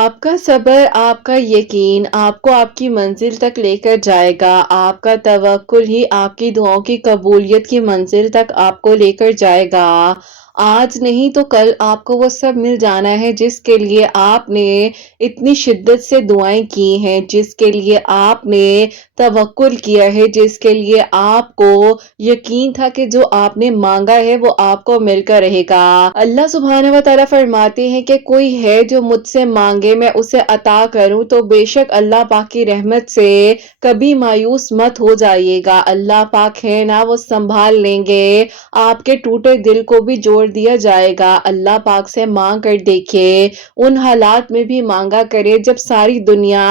آپ کا صبر، آپ کا یقین آپ کو آپ کی منزل تک لے کر جائے گا۔ آپ کا توکل ہی آپ کی دعاؤں کی قبولیت کی منزل تک آپ کو لے کر جائے گا۔ آج نہیں تو کل آپ کو وہ سب مل جانا ہے جس کے لیے آپ نے اتنی شدت سے دعائیں کی ہیں، جس کے لیے آپ نے توکل کیا ہے، جس کے لیے آپ کو یقین تھا کہ جو آپ نے مانگا ہے وہ آپ کو مل کر رہے گا۔ اللہ سبحانہ و تعالیٰ فرماتے ہیں کہ کوئی ہے جو مجھ سے مانگے میں اسے عطا کروں، تو بے شک اللہ پاک کی رحمت سے کبھی مایوس مت ہو جائیے گا۔ اللہ پاک ہے نا، وہ سنبھال لیں گے، آپ کے ٹوٹے دل کو بھی جوڑ دیا جائے گا۔ اللہ پاک سے مانگ کر دیکھیے، ان حالات میں بھی مانگا کرے جب ساری دنیا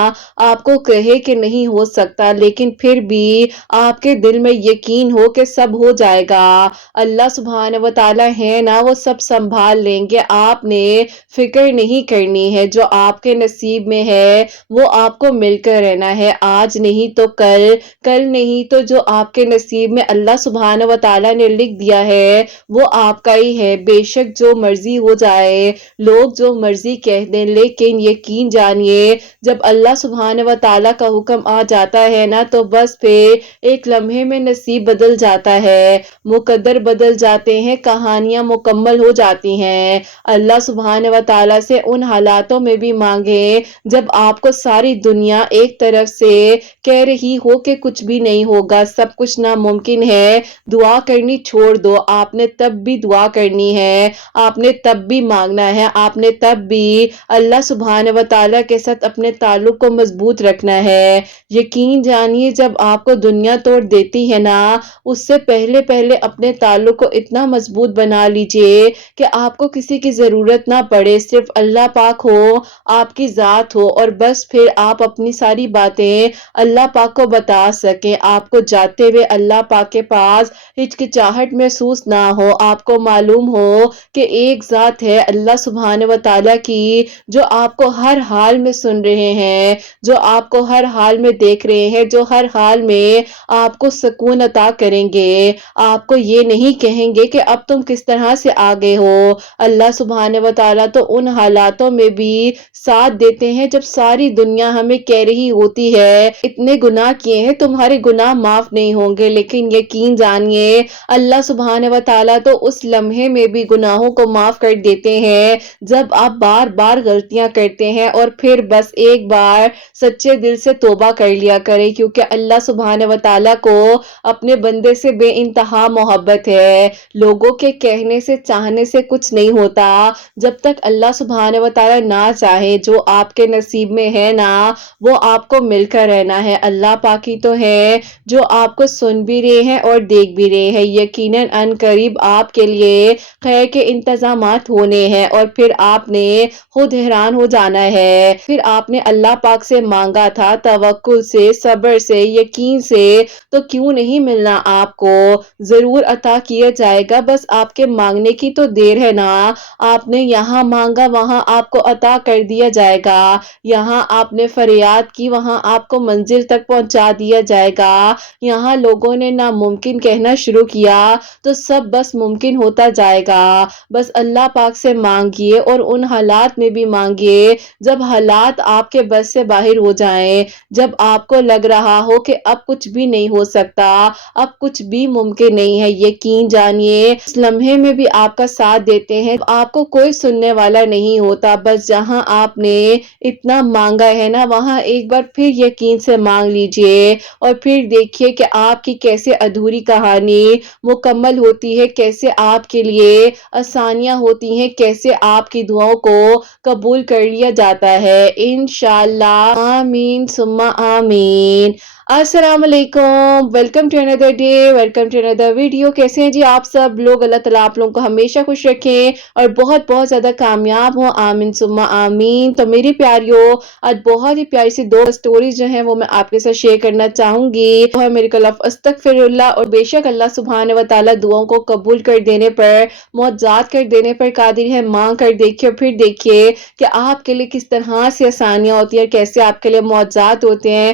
آپ کو کہے کہ نہیں ہو سکتا، لیکن پھر بھی آپ کے دل میں یقین ہو کہ سب ہو جائے گا۔ اللہ سبحانہ و تعالیٰ ہے نا، وہ سب سنبھال لیں گے۔ آپ نے فکر نہیں کرنی ہے، جو آپ کے نصیب میں ہے وہ آپ کو مل کر رہنا ہے۔ آج نہیں تو کل، کل نہیں تو جو آپ کے نصیب میں اللہ سبحانہ و تعالیٰ نے لکھ دیا ہے وہ آپ کا ہی ہے۔ بے شک جو مرضی ہو جائے، لوگ جو مرضی کہہ دیں، لیکن یقین جانیے جب اللہ سبحانہ و تعالیٰ کا حکم آ جاتا ہے نا، تو بس پھر ایک لمحے میں نصیب بدل جاتا ہے، مقدر بدل جاتے ہیں، کہانیاں مکمل ہو جاتی ہیں۔ اللہ سبحانہ و تعالیٰ سے ان حالاتوں میں بھی مانگے جب آپ کو ساری دنیا ایک طرف سے کہہ رہی ہو کہ کچھ بھی نہیں ہوگا، سب کچھ ناممکن ہے، دعا کرنی چھوڑ دو۔ آپ نے تب بھی دعا کرنی ہے، آپ نے تب بھی مانگنا ہے، آپ نے تب بھی اللہ سبحانہ و تعالیٰ کے ساتھ اپنے تعلق کو مضبوط رکھنا ہے۔ یقین جانیے جب آپ کو دنیا توڑ دیتی ہے نا، اس سے پہلے پہلے اپنے تعلق کو اتنا مضبوط بنا لیجئے کہ آپ کو کسی کی ضرورت نہ پڑے، صرف اللہ پاک ہو، آپ کی ذات ہو، اور بس پھر آپ اپنی ساری باتیں اللہ پاک کو بتا سکیں۔ آپ کو جاتے ہوئے اللہ پاک کے پاس ہچکچاہٹ محسوس نہ ہو، آپ کو معلوم ہو کہ ایک ذات ہے اللہ سبحانہ و تعالیٰ کی، جو آپ کو ہر حال میں سن رہے ہیں، جو آپ کو ہر حال میں دیکھ رہے ہیں، جو ہر حال میں آپ کو سکون عطا کریں گے۔ آپ کو یہ نہیں کہیں گے کہ اب تم کس طرح سے آگے ہو۔ اللہ سبحانہ و تعالیٰ تو ان حالاتوں میں بھی ساتھ دیتے ہیں جب ساری دنیا ہمیں کہہ رہی ہوتی ہے اتنے گناہ کیے ہیں، تمہارے گناہ معاف نہیں ہوں گے، لیکن یقین جانیے اللہ سبحانہ و تعالیٰ تو اس لمحے میں بھی گناہوں کو معاف کر دیتے ہیں جب آپ بار بار غلطیاں کرتے ہیں، اور پھر بس ایک بار سچے دل سے توبہ کر لیا کرے، کیونکہ اللہ سبحانہ و تعالیٰ کو اپنے بندے سے بے انتہا محبت ہے۔ لوگوں کے کہنے سے، چاہنے سے کچھ نہیں ہوتا جب تک اللہ سبحانہ و تعالیٰ نہ چاہے۔ جو آپ کے نصیب میں ہے نا، وہ آپ کو مل کر رہنا ہے۔ اللہ پاک ہی تو ہے جو آپ کو سن بھی رہے ہیں اور دیکھ بھی رہے ہیں۔ یقیناً ان قریب آپ کے لیے خیر کے انتظامات ہونے ہیں، اور پھر آپ نے خود حیران ہو جانا ہے۔ پھر آپ نے اللہ پاک سے مانگا تھا توکل سے، صبر سے، یقین سے، تو کیوں نہیں ملنا آپ کو؟ ضرور عطا کیا جائے گا، بس آپ کے مانگنے کی تو دیر ہے نا۔ آپ نے یہاں مانگا، وہاں آپ کو عطا کر دیا جائے گا۔ یہاں آپ نے فریاد کی، وہاں آپ کو منزل تک پہنچا دیا جائے گا۔ یہاں لوگوں نے ناممکن کہنا شروع کیا تو سب بس ممکن ہوتا جائے گا۔ بس اللہ پاک سے مانگیے، اور ان حالات میں بھی مانگیے جب حالات آپ کے بس سے باہر ہو جائیں، جب آپ کو لگ رہا ہو کہ اب کچھ بھی نہیں ہو سکتا، اب کچھ بھی ممکن نہیں ہے۔ یقین جانیے اس لمحے میں بھی آپ کا ساتھ دیتے ہیں، آپ کو کوئی سننے والا نہیں ہوتا۔ بس جہاں آپ نے اتنا مانگا ہے نا، وہاں ایک بار پھر یقین سے مانگ لیجئے، اور پھر دیکھیے کہ آپ کی کیسے ادھوری کہانی مکمل ہوتی ہے، کیسے آپ کے لیے آسانیاں ہوتی ہیں، کیسے آپ کی دعاؤں کو قبول کر لیا جاتا ہے انشاءاللہ۔ آمین ثم آمین۔ السلام علیکم، ویلکم ٹو اندر ڈے، ویلکم ٹو اندر ویڈیو۔ کیسے ہیں جی آپ سب لوگ؟ اللہ تعالیٰ آپ لوگوں کو ہمیشہ خوش رکھیں اور بہت بہت زیادہ کامیاب ہوں، آمین ثم آمین۔ تو میری پیاریوں، آج بہت ہی پیاری سی دو سٹوریز جو ہیں وہ میں آپ کے ساتھ شیئر کرنا چاہوں گی، اور میرے کلف استغفر اللہ، اور بے شک اللہ سبحانہ و تعالیٰ دعاؤں کو قبول کر دینے پر، معجزات کر دینے پر قادر ہے۔ مانگ کر دیکھیے، اور پھر دیکھیے کہ آپ کے لیے کس طرح سے آسانیاں ہوتی ہیں، کیسے آپ کے لیے معجزات ہوتے ہیں۔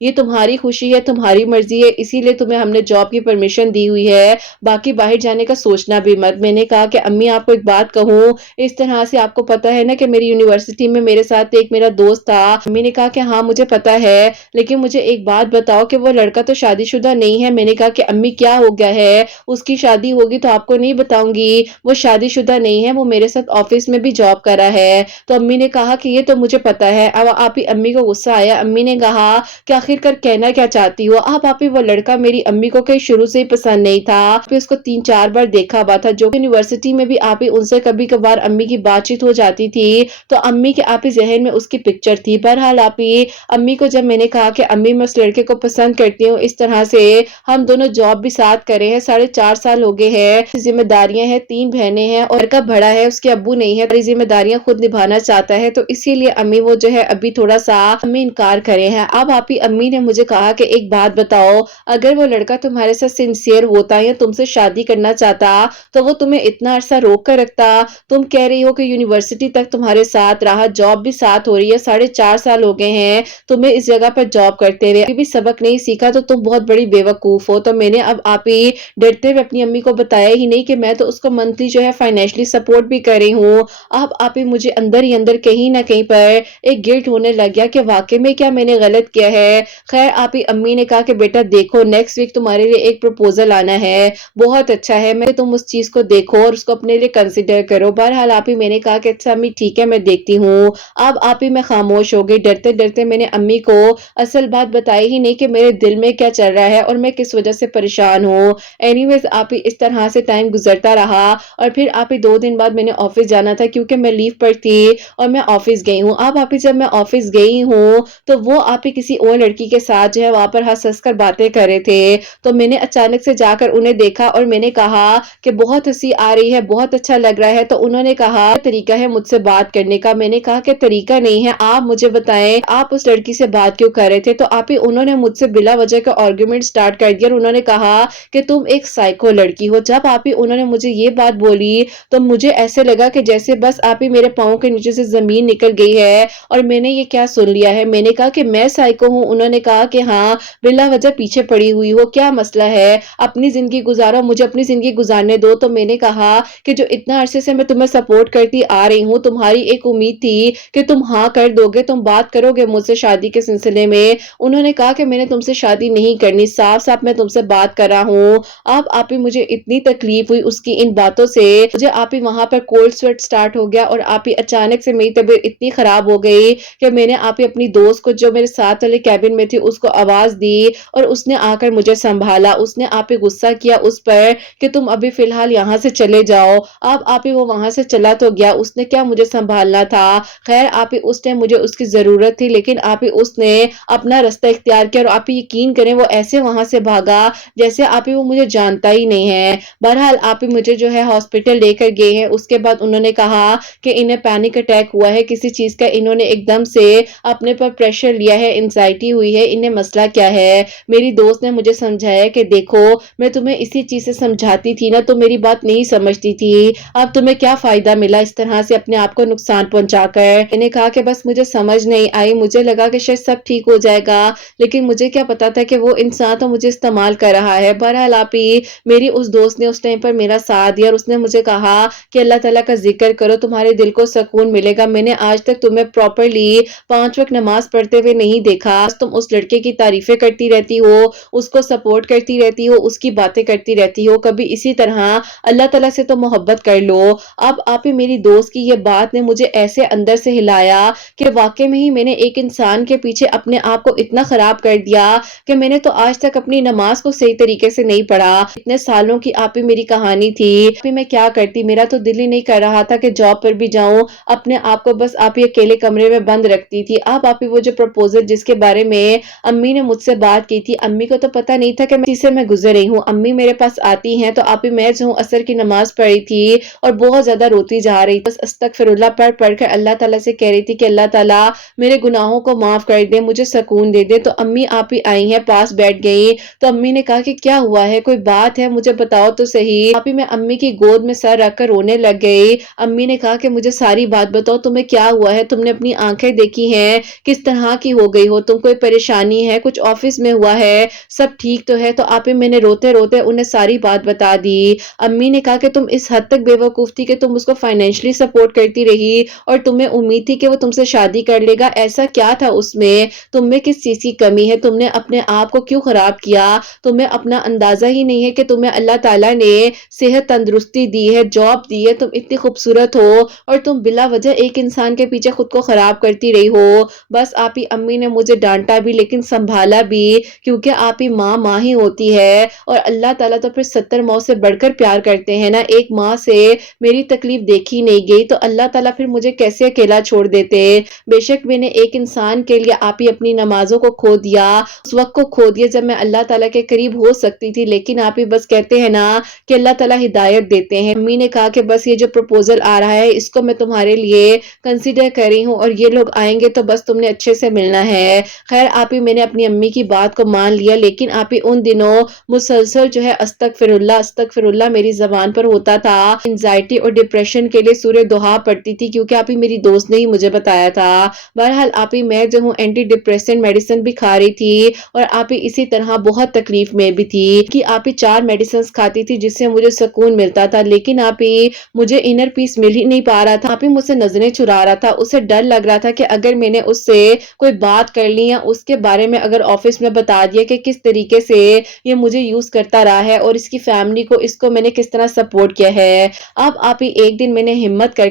یہ تمہاری خوشی ہے، تمہاری مرضی ہے، اسی لیے تمہیں ہم نے جاب کی پرمیشن دی ہوئی ہے، باقی باہر جانے کا سوچنا بھی مت۔ میں نے کہا کہ امی آپ کو ایک بات کہوں، اس طرح سے آپ کو پتا ہے نا کہ میری یونیورسٹی میں میرے ساتھ ایک میرا دوست تھا۔ امی نے کہا کہ ہاں مجھے پتا ہے، لیکن مجھے ایک بات بتاؤ کہ وہ لڑکا تو شادی شدہ نہیں ہے۔ میں نے کہا کہ امی کیا ہو گیا ہے، اس کی شادی ہوگی تو آپ کو نہیں بتاؤں گی، وہ شادی شدہ نہیں ہے، وہ میرے ساتھ آفس میں بھی جاب کر رہا ہے۔ تو امی نے کہا کہ یہ تو مجھے پتا ہے۔ اب آپ ہی امی کو غصہ آیا، امی نے کہا کہ آخر کر کہنا کیا چاہتی ہو آپ ہی؟ وہ لڑکا میری امی کو کہیں شروع سے ہی پسند نہیں تھا، اس کو 3-4 بار دیکھا ہوا تھا، جو یونیورسٹی میں بھی آپ ہی ان سے کبھی کبھار امی کی بات چیت ہو جاتی تھی تو امی کے آپ ہی ذہن میں اس کی پکچر تھی۔ بہرحال آپ ہی امی کو جب میں نے کہا کہ امی میں اس لڑکے کو پسند کرتی ہوں، اس طرح سے ہم دونوں جاب بھی ساتھ کرے ہیں، 4.5 سال ہو گئے ہیں، ذمہ داریاں ہیں، 3 بہنیں ہیں اور لڑکا بڑا ہے، اس کے ابو نہیں ہے، ساری ذمہ داریاں خود نبھانا چاہتا ہے، تو اسی لیے امی وہ جو ہے ابھی تھوڑا سا امی انکار کرے ہیں۔ اب آپ ہی امی نے مجھے کہا کہ ایک بات بتاؤ، اگر وہ لڑکا تمہارے ساتھ سنسیئر ہوتا یا تم سے شادی کرنا چاہتا تو وہ تمہیں اتنا عرصہ روک کر رکھتا؟ تم کہہ رہی ہو کہ یونیورسٹی تک تمہارے ساتھ رہا، جاب بھی ساتھ ہو رہی ہے، 4.5 سال ہو گئے ہیں تمہیں اس جگہ پر جاب کرتے ہوئے، ابھی بھی سبق نہیں سیکھا تو تم بہت بڑی بیوقوف ہو۔ تو میں نے اب آپ ہی ڈرتے ہوئے اپنی امی کو بتایا ہی نہیں کہ میں تو اس کو منتھلی جو ہے فائنینشلی سپورٹ بھی کر رہی ہوں۔ اب آپ ہی مجھے اندر ہی اندر کہیں نہ کہیں پر ایک گلٹ ہونے لگ گیا کہ واقعی میں کیا میں نے غلط کیا ہے۔ خیر آپ ہی امی نے کہا کہ بیٹا دیکھو نیکسٹ ویک تمہارے لیے ایک پروپوزل آنا ہے، بہت اچھا ہے، میں تم اس چیز کو دیکھو اور اس کو اپنے لیے کنسیڈر کرو۔ بہرحال آپ ہی میں نے کہا کہ اچھا امی ٹھیک ہے میں دیکھتی ہوں۔ اب آپ ہی میں خاموش ہو گئی، ڈرتے ڈرتے میں نے امی کو اصل بات بتائی ہی نہیں کہ میرے دل میں کیا چل رہا ہے اور میں کس وجہ سے پریشان ہوں۔ اینی ویز آپ ہی اس طرح سے ٹائم گزرتا رہا اور پھر آپ ہی 2 دن بعد میں نے آفس جانا تھا کیونکہ میں لیو پر تھی اور میں آفس گئی ہوں۔ اب آپ ہی جب میں آفس گئی ہوں تو وہ آپ ہی کسی اور لڑکی کے ساتھ جو ہے وہاں پر ہنس ہنس کر باتیں کر رہے تھے، تو میں نے اچانک سے جا کر انہیں دیکھا اور میں نے کہا کہ بہت ہنسی آ رہی ہے، بہت اچھا لگ رہا ہے، تو انہوں نے کہا طریقہ ہے مجھ سے بات کرنے کا۔ میں نے کہا کہ طریقہ نہیں ہے، آپ مجھے بتائیں آپ اس لڑکی سے بات کیوں کر رہے تھے؟ تو آپ ہی انہوں نے مجھ سے بلا وجہ کا آرگومنٹ سٹارٹ کر دیا اور انہوں نے کہا کہ تم ایک سائیکو لڑکی ہو۔ جب آپ ہی انہوں نے مجھے یہ بات بولی تو مجھے ایسے لگا کہ جیسے بس آپ ہی میرے پاؤں کے نیچے سے زمین نکل گئی ہے اور میں نے یہ کیا سن لیا ہے۔ میں نے کہا کہ میں سائیکو ہوں؟ انہوں نے کہا کہ ہاں، بلا وجہ پیچھے پڑی ہوئی ہو، کیا مسئلہ ہے، اپنی زندگی گزارو، مجھے اپنی زندگی گزارنے دو۔ تو میں نے کہا کہ جو اتنا عرصے سے میں تمہیں سپورٹ کرتی آ رہی ہوں، تمہاری ایک امید تھی کہ تم ہاں کر دو گے، تم بات کرو گے مجھ سے شادی کے سلسلے میں۔ انہوں نے کہا کہ میں نے تم سے شادی نہیں کرنی، صاف صاف میں تم سے بات کر رہا ہوں۔ اب آپ ہی مجھے اتنی تکلیف ہوئی اس کی ان باتوں سے، مجھے آپ ہی وہاں پر کولڈ سویٹ سٹارٹ ہو گیا اور آپ ہی اچانک سے میری طبیعت اتنی خراب ہو گئی کہ میں نے آپ ہی اپنی دوست کو جو میرے ساتھ والے کیبن میں تھی اس کو آواز دی اور اس نے آ کر مجھے سنبھالا۔ اس نے آپ ہی غصہ کیا اس پر کہ تم ابھی فی الحال یہاں سے چلے جاؤ۔ اب آپ ہی وہ وہاں سے چلا تو گیا، اس نے کیا مجھے سنبھالنا تھا۔ خیر آپ ہی اس نے مجھے اس کی ضرورت تھی لیکن آپ ہی اس نے اپنا رستہ اختیار کیا اور آپ ہی یقین کریں وہ ایسے وہاں سے بھاگا جیسے آپ ہی وہ مجھے جانتا ہی نہیں ہے۔ بہرحال آپ ہی مجھے جو ہے ہاسپٹل لے کر گئے ہیں، اس کے بعد انہوں نے کہا کہ انہیں پینک اٹیک ہوا ہے کسی چیز کا، انہوں نے ایک دم سے اپنے پر پریشر لیا ہے، انزائٹی ہوئی ہے، انہیں مسئلہ کیا ہے۔ میری دوست نے مجھے سمجھایا کہ دیکھو میں تمہیں اسی چیز سے سمجھاتی تھی نا، تو میری بات نہیں سمجھتی تھی، اب تمہیں کیا فائدہ ملا اس طرح سے اپنے آپ کو نقصان پہنچا کر۔ میں نے کہا کہ بس مجھے سمجھ نہیں آئی، مجھے لگا کہ شاید سب ٹھیک ہو جائے گا لیکن مجھے کیا پتا تھا کہ وہ انسان تو مجھے استعمال کر رہا ہے۔ بہرحال آپ ہی میری اس دوست نے اس ٹائم پر میرا ساتھ دیا اور اس نے مجھے کہا کہ اللہ تعالیٰ کا ذکر کرو، تمہارے دل کو سکون ملے گا۔ میں نے آج تک تمہیں پراپرلی 5 وقت نماز پڑھتے ہوئے نہیں دیکھا، تم اس لڑکے کی تعریفیں کرتی رہتی ہو، اس کو سپورٹ کرتی رہتی ہو، اس کی باتیں کرتی رہتی ہو، کبھی اسی طرح اللہ تعالیٰ سے تو محبت کر لو۔ اب آپ ہی میری دوست کی یہ بات نے مجھے ایسے اندر سے ہلایا کہ واقعی میں ہی میں نے ایک انسان کے پیچھے اپنے آپ کو اتنا خراب کر دیا کہ میں نے تو آج تک اپنی نماز کو صحیح طریقے سے نہیں پڑھا۔ اتنے سالوں کی آپ ہی میری کہانی تھی، آپ ہی میں کیا کرتی، میرا تو دل ہی نہیں کر رہا تھا کہ جاب پر بھی جاؤں، اپنے آپ کو بس آپ ہی اکیلے کمرے میں بند رکھتی تھی۔ اب آپ ہی وہ جو پروپوزل جس کے بارے میں امی نے مجھ سے بات کی تھی، امی کو تو پتا نہیں تھا کہ میں اسی سے میں گزر رہی ہوں۔ امی میرے پاس آتی ہیں تو آپ ہی میں جو عصر کی نماز پڑھی تھی اور بہت زیادہ روتی جا رہی، بس استغفر اللہ پڑھ کر اللہ تعالیٰ سے کہہ رہی تھی کہ اللہ تعالیٰ میرے گناہوں کو معاف کر دے، مجھے سکون دے دے۔ تو امی آپ ہی آئی ہیں، پاس بیٹھ گئی، تو امی نے کہا کہ کیا ہوا ہے، کوئی بات ہے مجھے بتاؤ تو صحیح۔ آپ ہی میں امی کی گود میں سر رکھ کر رونے لگ گئی۔ امی نے کہا کہ مجھے ساری بات بتاؤ، تمہیں کیا ہوا ہے، تم نے اپنی آنکھیں دیکھی ہیں، کس طرح کی ہو گئی ہو، تم کوئی پریشانی ہے، کچھ آفس میں ہوا ہے، سب ٹھیک تو ہے؟ تو آپی میں نے روتے روتے انہیں ساری بات بتا دی۔ امی نے کہا کہ تم اس حد تک بے وقوف تھی کہ تم اس کو فائنینشلی سپورٹ کرتی رہی اور تمہیں امید تھی کہ وہ تم سے شادی کر لے گا، ایسا کیا تھا اس میں؟ تم میں کس چیز کی کمی ہے؟ تم نے اپنے آپ کو کیوں خراب کیا؟ تمہیں اپنا اندازہ ہی نہیں ہے کہ تمہیں اللہ تعالیٰ نے صحت تندرستی دی ہے، جاب دی ہے، تم اتنی خوبصورت ہو اور تم بلا وجہ ایک انسان کے پیچھے خود کو خراب کرتی رہی ہو۔ بس آپی امی نے مجھے ڈانٹا بھی لیکن سنبھالا بھی، کیونکہ آپی ماں ہی ہوتی ہے اور اللہ تعالیٰ تو پھر 70 ماؤں سے بڑھ کر پیار کرتے ہیں نا۔ ایک ماں سے میری تکلیف دیکھی نہیں گئی تو اللہ تعالیٰ پھر مجھے کیسے اکیلا چھوڑ دیتے؟ بے شک میں نے ایک انسان کے لیے آپی اپنی نمازوں کو کھو دیا، اس وقت کو کھو دیا جب میں اللہ تعالیٰ کے قریب ہو سکتی تھی، لیکن آپی بس کہتے ہیں نا کہ اللہ تعالیٰ ہدایت دیتے ہیں۔ امی نے کہا کہ بس یہ جو پروپوزل آ رہا ہے اس کو میں تمہارے لیے کنسیڈر کر رہی ہوں اور یہ لوگ آئیں گے تو بس تم نے اچھے سے ملنا ہے۔ خیر آپی میں نے اپنی امی کی بات کو مان لیا، لیکن آپی ان دنوں مسلسل جو ہے استغفر اللہ میری زبان پر ہوتا تھا۔ انزائٹی اور ڈپریشن کے لیے سورہ دہا پڑھتی تھی کیونکہ آپی میری دوست نے ہی مجھے بتایا تھا۔ بہرحال آپی میں جو ہوں اینٹی ڈپریسنٹ میڈیسن بھی کھا رہی تھی اور آپی اسی طرح بہت تکلیف میں بھی تھی کہ آپی 4 میڈیسنز کھاتی تھی جس سے مجھے سکون ملتا تھا، لیکن آپی مجھے انر پیس مل ہی نہیں پا رہا تھا۔ آپی مجھ سے نظریں چرا رہا تھا، اسے ڈر لگ رہا تھا کہ اگر میں نے اس سے کوئی بات کر لی یا اس کے بارے میں اگر آفس میں بتا دیا کہ کس طریقے سے یہ مجھے یوز کرتا رہا ہے اور اس کی فیملی کو اس کو میں نے کس طرح سپورٹ کیا ہے۔ اب آپی ایک دن میں نے ہمت کر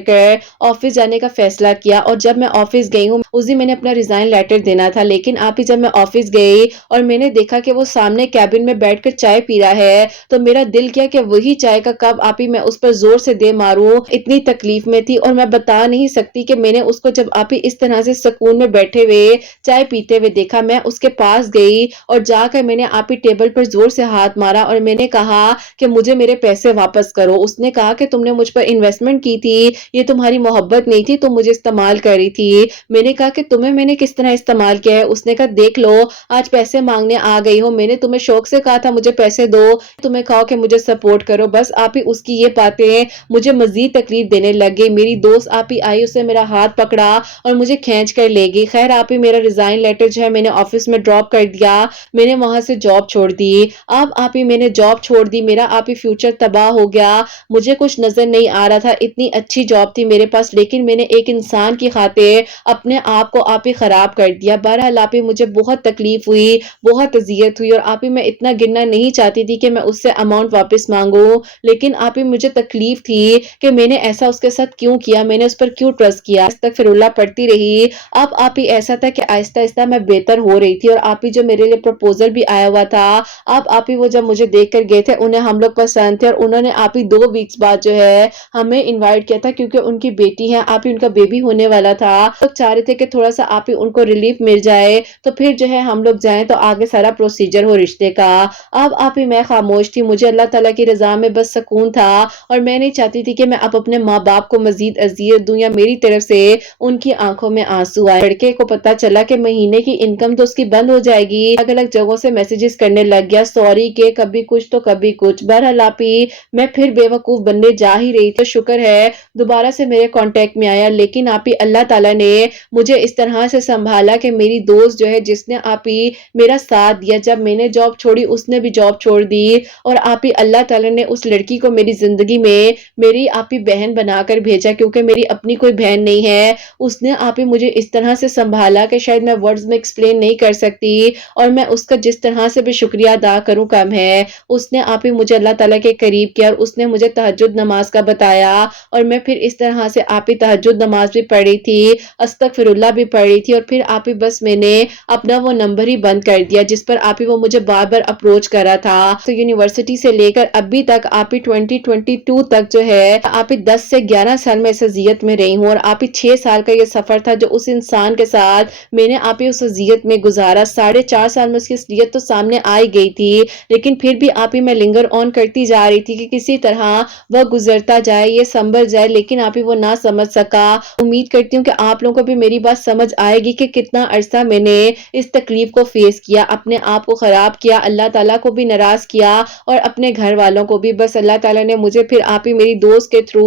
آفس جانے کا فیصلہ کیا اور جب میں آفس گئی ہوں اس دن میں نے اپنا ریزائن لیٹر دینا تھا، لیکن آپی جب میں آفس گئی اور میں نے دیکھا کہ وہ سامنے کیبن میں بیٹھ کر چائے پی رہا ہے تو میرا دل کیا کہ وہی چائے کا کپ آپی میں اس پر زور سے دے ماروں۔ اتنی تکلیف میں تھی اور میں بتا نہیں سکتی کہ میں نے اس کو جب آپی اس طرح سے سکون میں بیٹھے ہوئے چائے پیتے ہوئے دیکھا، میں اس کے پاس گئی اور جا کر میں نے آپی ٹیبل پر زور سے ہاتھ مارا اور میں نے کہا کہ مجھے میرے پیسے واپس کرو۔ اس نے کہا کہ تم نے مجھ پر انویسٹمنٹ کی تھی، یہ تمہاری محبت نہیں تھی، تم مجھے استعمال کر رہی تھی۔ میں نے کہا کہ تمہیں میں نے کس طرح استعمال کیا ہے؟ اس نے کہا دیکھ لو آج پیسے مانگنے آ گئی ہو، میں نے تمہیں شوق سے کہا تھا مجھے پیسے دو، تمہیں کہا کہ مجھے سپورٹ کرو۔ بس آپی اس کی یہ باتیں مجھے مزید تکلیف دینے لگ گئی۔ میری دوست آپی آئی، اسے میرا ہاتھ پکڑا اور مجھے کھینچ کر لے گئی۔ خیر آپی میرا ریزائن لیٹر جو ہے میں نے آفس میں ڈراپ کر دیا، میں نے وہاں سے جاب چھوڑ دی۔ اب آپی میں نے جاب چھوڑ دی، میرا آپی فیوچر تباہ ہو گیا، مجھے کچھ نظر نہیں آ رہا تھا، اتنی اچھی جاب تھی میرے پاس لیکن میں نے ایک انسان کی خاطر اپنے آپ کو آپی خراب کر دیا۔ بہرحال آپی مجھے بہت تکلیف ہوئی، بہت اذیت ہوئی اور آپی میں اتنا گرنا نہیں چاہتی تھی کہ میں اس سے اماؤنٹ واپس مانگوں، لیکن آپی مجھے تکلیف تھی کہ میں نے ایسا اس کے ساتھ کیوں کیا، میں نے اس پر کیوں ٹرسٹ کیا۔ استغفر اللہ پڑھتی رہی۔ اب آپی ایسا تھا کہ آہستہ آہستہ میں بہتر ہو رہی تھی اور آپی جو میرے لیے پروپوزل بھی آیا ہوا تھا، اب آپی وہ جب مجھے دیکھ کر گئے تھے انہیں ہم لوگ پسند تھے اور انہوں نے آپی 2 ویکس بعد جو ہے ہمیں انوائٹ کیا تھا کیونکہ ان کی بیٹی ہے، آپی ان کا بیبی ہونے والا تھا، لوگ چاہ رہے تھے کہ تھوڑا سا آپی ان کو ریلیف مل جائے تو پھر جو ہے ہم لوگ جائیں تو آگے سارا پروسیجر ہو رشتے کا۔ اب آپی میں خاموش تھی، مجھے اللہ تعالیٰ کی رضا میں بس سکون تھا اور میں نہیں چاہتی تھی کہ میں اب اپنے ماں باپ کو مزید اذیت دوں یا میری طرف سے ان کی آنکھوں میں آنسو آئے۔ لڑکے کو پتا چلا کہ مہینے کی انکم تو اس کی بند ہو جائے گی، الگ الگ جگہوں سے میسیجز کرنے لگ گیا، سوری کہ کبھی کچھ تو کبھی کچھ۔ بہرحال آپی میں پھر بے وقوف بننے جا ہی رہی تھی، شکر ہے دوبارہ سے میرے کانٹیکٹ میں آیا، لیکن آپی اللہ تعالیٰ نے مجھے اس طرح سے سنبھالا کہ میری دوست جو ہے جس نے آپی میرا ساتھ دیا، جب میں نے جاب چھوڑی اس نے بھی جاب چھوڑ دی اور آپی اللہ تعالیٰ نے اس لڑکی کو میری زندگی میں میری آپی بہن بنا کر بھیجا کیونکہ میری اپنی کوئی بہن نہیں ہے۔ اس نے آپی مجھے اس طرح سے سنبھالا کہ شاید میں ورڈز میں ایکسپلین نہیں کر سکتی اور میں اس کا جس طرح سے بھی شکریہ ادا کروں کم ہے۔ اس نے آپی مجھے اللہ تعالیٰ کے قریب کیا اور اس نے مجھے تہجد نماز کا بتایا اور میں پھر اس طرح سے آپی تہجد نماز بھی پڑھی تھی، استغفر اللہ بھی پڑھی تھی اور پھر آپی بس میں نے اپنا وہ نمبر ہی بند کر دیا جس پر آپی وہ مجھے بار بار اپروچ کر رہا تھا۔ تو یونیورسٹی سے لے کر ابھی تک آپی 2022 تک جو ہے آپی 10 سے 11 سال میں اس اذیت میں رہی ہوں اور آپی 6 سال کا یہ سفر تھا جو اس انسان کے ساتھ میں نے آپی اس اذیت میں گزارا۔ 4.5 سال میں اس کی اصلیت تو سامنے آئی گئی تھی لیکن پھر بھی آپی میں لنگر آن کرتی جا رہی تھی کہ کسی طرح وہ گزرتا جائے، یہ سنبھل جائے، لیکن آپی وہ نہ سمجھ سکا۔ امید کرتی ہوں کہ آپ لوگوں کو بھی میری بات سمجھ آئے گی کہ کتنا عرصہ میں نے اس تکلیف کو فیس کیا، اپنے آپ کو خراب کیا، اللہ تعالیٰ کو بھی ناراض کیا اور اپنے گھر والوں کو بھی۔ بس اللہ تعالیٰ نے مجھے پھر آپی میری دوست کے تھرو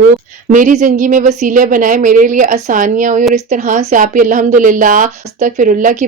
میری زندگی میں وسیلے بنائے، میرے لیے آسانیاں ہوئی اور اس طرح سے آپی الحمدللہ استغفر اللہ کی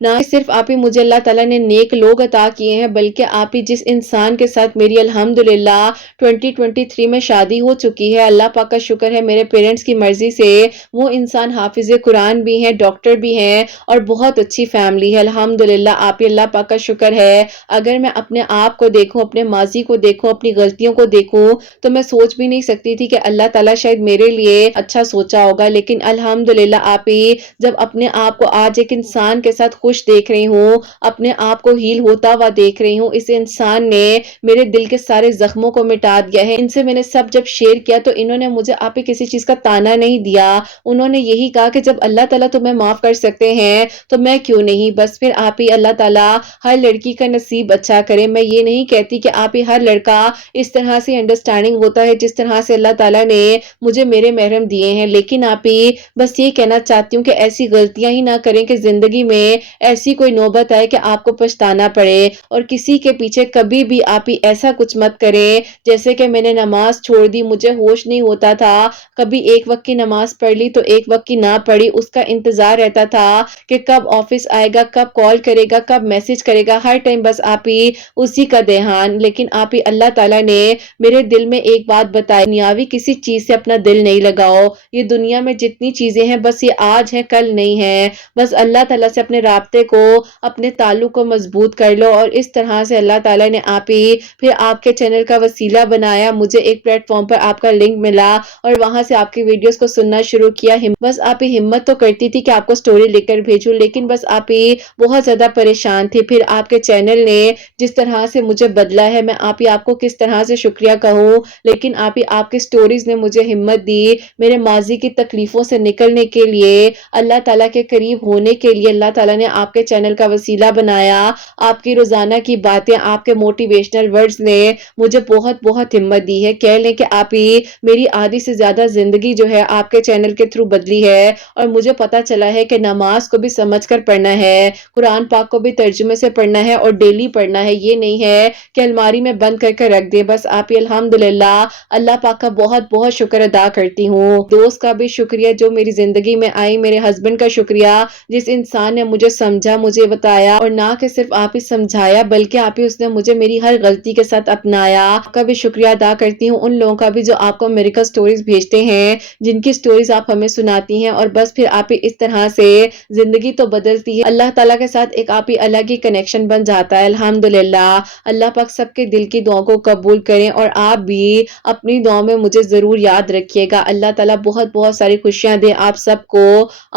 نہ صرف آپ ہی مجھے اللہ تعالیٰ نے نیک لوگ عطا کیے ہیں، بلکہ آپ ہی جس انسان کے ساتھ میری الحمدللہ 2023 میں شادی ہو چکی ہے، اللہ پاک کا شکر ہے میرے پیرنٹس کی مرضی سے وہ انسان حافظ قرآن بھی ہیں، ڈاکٹر بھی ہیں اور بہت اچھی فیملی ہے الحمدللہ۔ آپ ہی اللہ پاک کا شکر ہے۔ اگر میں اپنے آپ کو دیکھوں، اپنے ماضی کو دیکھوں، اپنی غلطیوں کو دیکھوں تو میں سوچ بھی نہیں سکتی تھی کہ اللہ تعالیٰ شاید میرے لیے اچھا سوچا ہوگا، لیکن الحمدللہ آپ ہی جب اپنے آپ کو آج ایک انسان کے ساتھ خوش دیکھ رہی ہوں، اپنے آپ کو ہیل ہوتا ہوا دیکھ رہی ہوں، اس انسان نے میرے دل کے سارے زخموں کو مٹا دیا ہے۔ ان سے میں نے سب جب شیئر کیا تو انہوں نے مجھے آپ ہی کسی چیز کا تانا نہیں دیا، انہوں نے یہی کہا کہ جب اللہ تعالیٰ تمہیں معاف کر سکتے ہیں تو میں کیوں نہیں۔ بس پھر آپ ہی اللہ تعالیٰ ہر لڑکی کا نصیب اچھا کرے۔ میں یہ نہیں کہتی کہ آپ ہی ہر لڑکا اس طرح سے انڈرسٹینڈنگ ہوتا ہے جس طرح سے اللہ تعالیٰ نے مجھے میرے محرم دیے ہیں، لیکن آپ ہی بس یہ کہنا چاہتی ہوں کہ ایسی غلطیاں ہی نہ کریں کہ زندگی میں ایسی کوئی نوبت آئے کہ آپ کو پچھتانا پڑے، اور کسی کے پیچھے کبھی بھی آپ ہی ایسا کچھ مت کریں جیسے کہ میں نے نماز چھوڑ دی، مجھے ہوش نہیں ہوتا تھا، کبھی ایک وقت کی نماز پڑھ لی تو ایک وقت کی نہ پڑھی، اس کا انتظار رہتا تھا کہ کب آفس آئے گا، کب کال کرے گا، کب میسج کرے گا، ہر ٹائم بس آپ ہی اسی کا دھیان۔ لیکن آپ ہی اللہ تعالیٰ نے میرے دل میں ایک بات بتائی، دنیاوی کسی چیز سے اپنا دل نہیں لگاؤ، یہ دنیا میں جتنی چیزیں ہیں بس یہ آج ہیں کل نہیں ہے، بس اللہ تعالیٰ سے اپنے رابطے کو، اپنے تعلق کو مضبوط کر لو۔ اور اس طرح سے اللہ تعالیٰ نے آپ ہی پھر آپ کے چینل کا وسیلہ بنایا، مجھے ایک پلیٹ فارم پر آپ کا لنک ملا اور وہاں سے آپ کی ویڈیوز کو سننا شروع کیا۔ بس آپ ہی ہمت تو کرتی تھی کہ آپ کو سٹوری لکھ کر بھیجوں، لیکن بس آپ ہی بہت زیادہ پریشان تھی۔ پھر آپ کے چینل نے جس طرح سے مجھے بدلا ہے، میں آپ کو کس طرح سے شکریہ کہوں، لیکن آپ کی سٹوریز نے مجھے ہمت دی، میرے ماضی کی تکلیفوں سے نکلنے کے لیے، اللہ تعالیٰ کے قریب ہونے کے لیے اللہ تعالیٰ نے آپ کے چینل کا وسیلہ بنایا۔ آپ کی روزانہ کی باتیں، آپ کے موٹیویشنل ورڈز نے مجھے بہت بہت ہمت دی ہے۔ کہہ لیں کہ آپ ہی میری آدھی سے زیادہ زندگی جو ہے آپ کے چینل کے تھرو بدلی ہے، اور مجھے پتا چلا ہے کہ نماز کو بھی سمجھ کر پڑھنا ہے، قرآن پاک کو بھی ترجمے سے پڑھنا ہے اور ڈیلی پڑھنا ہے، یہ نہیں ہے کہ الماری میں بند کر کے رکھ دیں۔ بس آپ ہی الحمدللہ اللہ پاک کا بہت بہت شکر ادا کرتی ہوں۔ دوست کا بھی شکریہ جو میری زندگی میں آئی، میرے ہسبینڈ کا شکریہ جس انسان نے مجھے سمجھا، مجھے بتایا، اور نہ کہ صرف آپ ہی سمجھایا بلکہ آپ ہی اس نے مجھے میری ہر غلطی کے ساتھ اپنایا۔ آپ کا بھی شکریہ ادا کرتی ہوں، ان لوگوں کا بھی جو آپ کو میریکل سٹوریز بھیجتے ہیں، جن کی سٹوریز آپ ہمیں سناتی ہیں، اور بس پھر آپ ہی اس طرح سے زندگی تو بدلتی ہے، اللہ تعالیٰ کے ساتھ ایک آپ ہی الگ ہی کنیکشن بن جاتا ہے الحمدللہ۔ اللہ پاک سب کے دل کی دعاؤں کو قبول کریں، اور آپ بھی اپنی دعاؤں میں مجھے ضرور یاد رکھیے گا۔ اللہ تعالیٰ بہت بہت ساری خوشیاں دے آپ سب کو،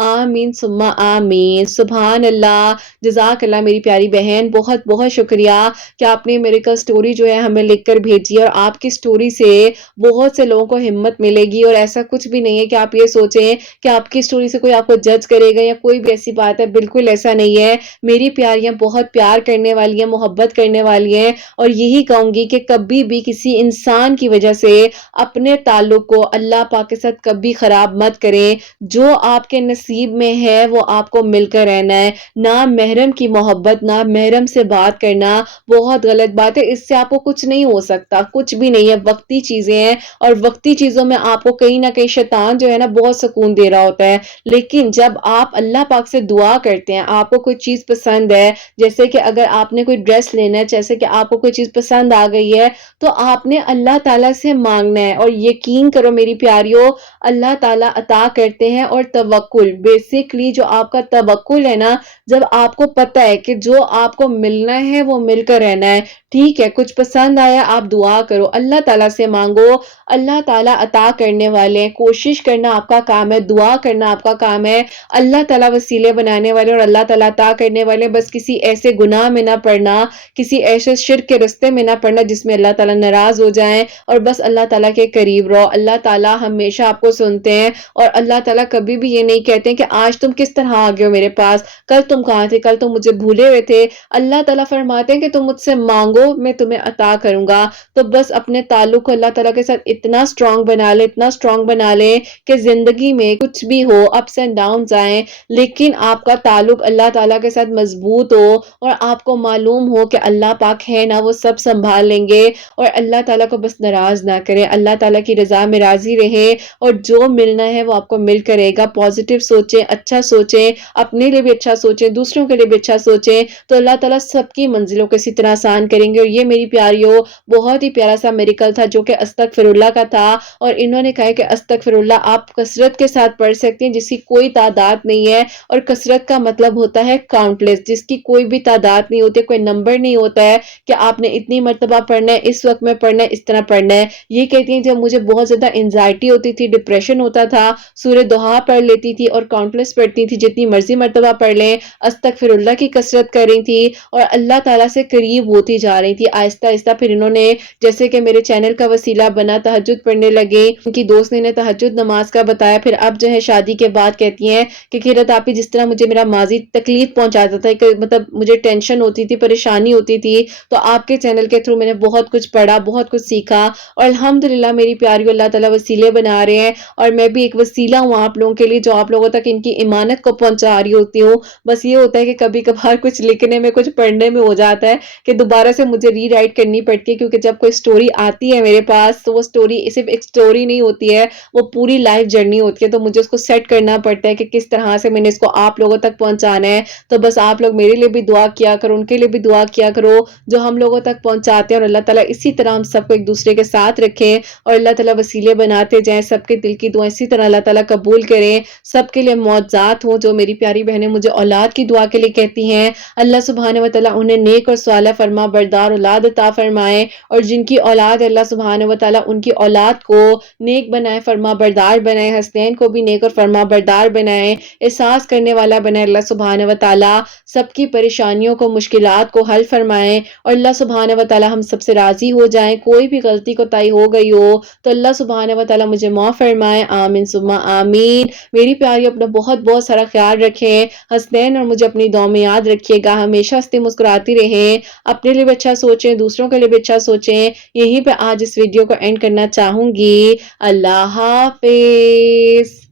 آمین ثم آمین۔ سبحان اللہ، جزاک اللہ میری پیاری بہن، بہت بہت شکریہ کہ آپ نے میریکل سٹوری جو ہے ہمیں لکھ کر بھیجی، اور آپ کی سٹوری سے بہت سے لوگوں کو ہمت ملے گی، اور ایسا کچھ بھی نہیں ہے کہ آپ یہ سوچیں کہ آپ کی سٹوری سے کوئی آپ کو جج کرے گا یا کوئی بھی ایسی بات ہے، بالکل ایسا نہیں ہے۔ میری پیاریاں بہت پیار کرنے والی ہیں، محبت کرنے والی ہیں، اور یہی کہوں گی کہ کبھی بھی کسی انسان کی وجہ سے اپنے تعلق کو اللہ پاک کے ساتھ کبھی خراب مت کریں۔ جو آپ کے نصیب میں ہے وہ آپ کو مل کر رہنا ہے۔ نہ محرم کی محبت، نہ محرم سے بات کرنا بہت غلط بات ہے، اس سے آپ کو کچھ نہیں ہو سکتا، کچھ بھی نہیں ہے، وقتی چیزیں ہیں، اور وقتی چیزوں میں آپ کو کہیں نہ کہیں شیطان جو ہے نا بہت سکون دے رہا ہوتا ہے۔ لیکن جب آپ اللہ پاک سے دعا کرتے ہیں، آپ کو کوئی چیز پسند ہے، جیسے کہ اگر آپ نے کوئی ڈریس لینا ہے، جیسے کہ آپ کو کوئی چیز پسند آ گئی ہے، تو آپ نے اللہ تعالیٰ سے مانگنا ہے، اور یقین کرو میری پیاریوں، اللہ تعالیٰ عطا کرتے ہیں۔ اور توکل، بیسکلی جو آپ کا توکل ہے نا، جب آپ کو پتہ ہے کہ جو آپ کو ملنا ہے وہ مل کر رہنا ہے، ٹھیک ہے، کچھ پسند آیا آپ دعا کرو، اللہ تعالیٰ سے مانگو، اللہ تعالیٰ عطا کرنے والے ہیں۔ کوشش کرنا آپ کا کام ہے، دعا کرنا آپ کا کام ہے، اللہ تعالیٰ وسیلے بنانے والے اور اللہ تعالیٰ عطا کرنے والے۔ بس کسی ایسے گناہ میں نہ پڑنا، کسی ایسے شرک کے رستے میں نہ پڑنا جس میں اللہ تعالیٰ ناراض ہو جائیں، اور بس اللہ تعالیٰ کے قریب رہو۔ اللہ تعالیٰ ہمیشہ آپ کو سنتے ہیں، اور اللہ تعالیٰ کبھی بھی یہ نہیں کہتے ہیں کہ آج تم کس طرح آ گئے ہو میرے پاس، کل تم کہاں تھے، کل تم مجھے بھولے ہوئے تھے۔ اللہ تعالیٰ فرماتے ہیں کہ تم مجھ سے مانگو میں تمہیں عطا کروں گا۔ تو بس اپنے تعلق کو اللہ تعالیٰ کے ساتھ اتنا سٹرونگ بنا لے، اتنا سٹرونگ بنا لے کہ زندگی میں کچھ بھی ہو، اپس اینڈ ڈاؤنز آئیں، لیکن آپ کا تعلق اللہ تعالیٰ کے ساتھ مضبوط ہو، اور آپ کو معلوم ہو کہ اللہ پاک ہے نا، وہ سب سنبھال لیں گے، اور اللہ تعالیٰ کو بس ناراض نہ کریں، اللہ تعالیٰ کی رضا میں راضی رہیں، اور جو ملنا ہے وہ آپ کو مل کرے گا۔ پازیٹیو سوچیں، اچھا سوچیں، اپنے لیے بھی اچھا سوچیں، دوسروں کے لیے بھی اچھا سوچیں، تو اللہ تعالیٰ سب کی منزلوں کو اسی طرح آسان کریں گے۔ اور یہ میری پیاریوں بہت ہی پیارا سا میریکل تھا جو کہ استغفر اللہ کا تھا، اور انہوں نے کہا کہ استغفر اللہ آپ کثرت کے ساتھ پڑھ سکتے ہیں جس کی کوئی تعداد نہیں ہے، اور کثرت کا مطلب ہوتا ہے کاؤنٹلیس، جس کی کوئی بھی تعداد نہیں ہوتی، کوئی نمبر نہیں ہوتا ہے کہ آپ نے اتنی مرتبہ پڑھنا ہے، اس وقت میں پڑھنا ہے، اس طرح پڑھنا ہے۔ یہ کہتی ہیں جب مجھے بہت زیادہ انزائٹی ہوتی تھی، ڈپریشن ہوتا تھا، سورہ دہا پڑھ لیتی تھی اور کاؤنٹلیس پڑھتی تھی، جتنی مرضی مرتبہ پڑھ لیں، استغفر اللہ کی کثرت کر رہی تھی اور اللہ تعالیٰ سے قریب ہوتی جا رہی تھی آہستہ آہستہ۔ پھر انہوں نے جیسے کہ میرے چینل کا وسیلہ بنا، تہجد پڑھنے لگے، ان کی دوست نے انہیں تہجد نماز کا بتایا۔ پھر اب جو ہے شادی کے بعد کہتی ہیں کہ خیرات آپی جس طرح مجھے میرا ماضی تکلیف پہنچاتا تھا، کہ مطلب مجھے ٹینشن ہوتی تھی، پریشانی ہوتی تھی، تو آپ کے چینل کے تھرو میں نے بہت کچھ پڑھا، بہت کچھ سیکھا، اور الحمدللہ میری پیاری اللہ تعالیٰ وسیلے بنا رہے ہیں، اور میں بھی ایک وسیلہ ہوں آپ لوگوں کے لیے جو آپ لوگوں تک ان کی امانت کو پہنچا رہی ہوتی ہوں۔ بس یہ ہوتا ہے کہ کبھی کبھار کچھ لکھنے میں، کچھ پڑھنے میں ہو جاتا ہے کہ دوبارہ سے مجھے ری رائٹ کرنی پڑتی ہے، کیونکہ جب کوئی سٹوری آتی ہے میرے پاس تو وہ سٹوری صرف ایک سٹوری نہیں ہوتی ہے، وہ پوری لائف جرنی ہوتی ہے، تو مجھے اس کو سیٹ کرنا پڑتا ہے کہ کس طرح سے میں نے اس کو آپ لوگوں تک پہنچانا ہے۔ تو بس آپ لوگ میرے لیے بھی دعا کیا کرو، ان کے لیے بھی دعا کیا کرو جو ہم لوگوں تک پہنچاتے ہیں، اور اللہ تعالیٰ اسی طرح ہم سب کو ایک دوسرے کے ساتھ رکھیں، اور اللہ تعالیٰ وسیلے بناتے جائیں، سب کے دل کی دعائیں اسی طرح اللہ تعالیٰ قبول کریں، سب کے لیے معجزات ہوں۔ جو میری پیاری بہنیں مجھے اولاد کی دعا کے لیے کہتی ہیں، اللہ سبحانہ و تعالیٰ انہیں نیک اور صالح فرما بردار اولاد عطا فرمائے، اور جن کی اولاد ہے اللہ سبحانہ و تعالیٰ ان کی اولاد کو نیک بنائے، فرما بردار بنائے، حسنین کو بھی نیک اور فرما بردار بنائے، احساس کرنے والا بنائے اللہ سبحانہ و تعالیٰ، سب کی پریشانیوں کو، مشکلات کو حل فرمائے، اور اللہ سبحانہ و تعالیٰ ہم سب سے راضی ہو جائیں۔ کوئی بھی غلطی کوتاہی ہو گئی ہو تو اللہ سبحانہ و تعالیٰ مجھے معاف فرمائے، آمین ثم آمین۔ میری پیاری اپنا بہت بہت سارا خیال رکھیں، حسنین اور مجھے اپنی دعاؤں میں یاد رکھیے گا، ہمیشہ ہنستی مسکراتی رہیں، اپنے لیے بھی اچھا سوچیں، دوسروں کے لیے بھی اچھا سوچیں۔ یہیں پہ آج اس ویڈیو کو اینڈ کرنا چاہوں گی۔ اللہ حافظ۔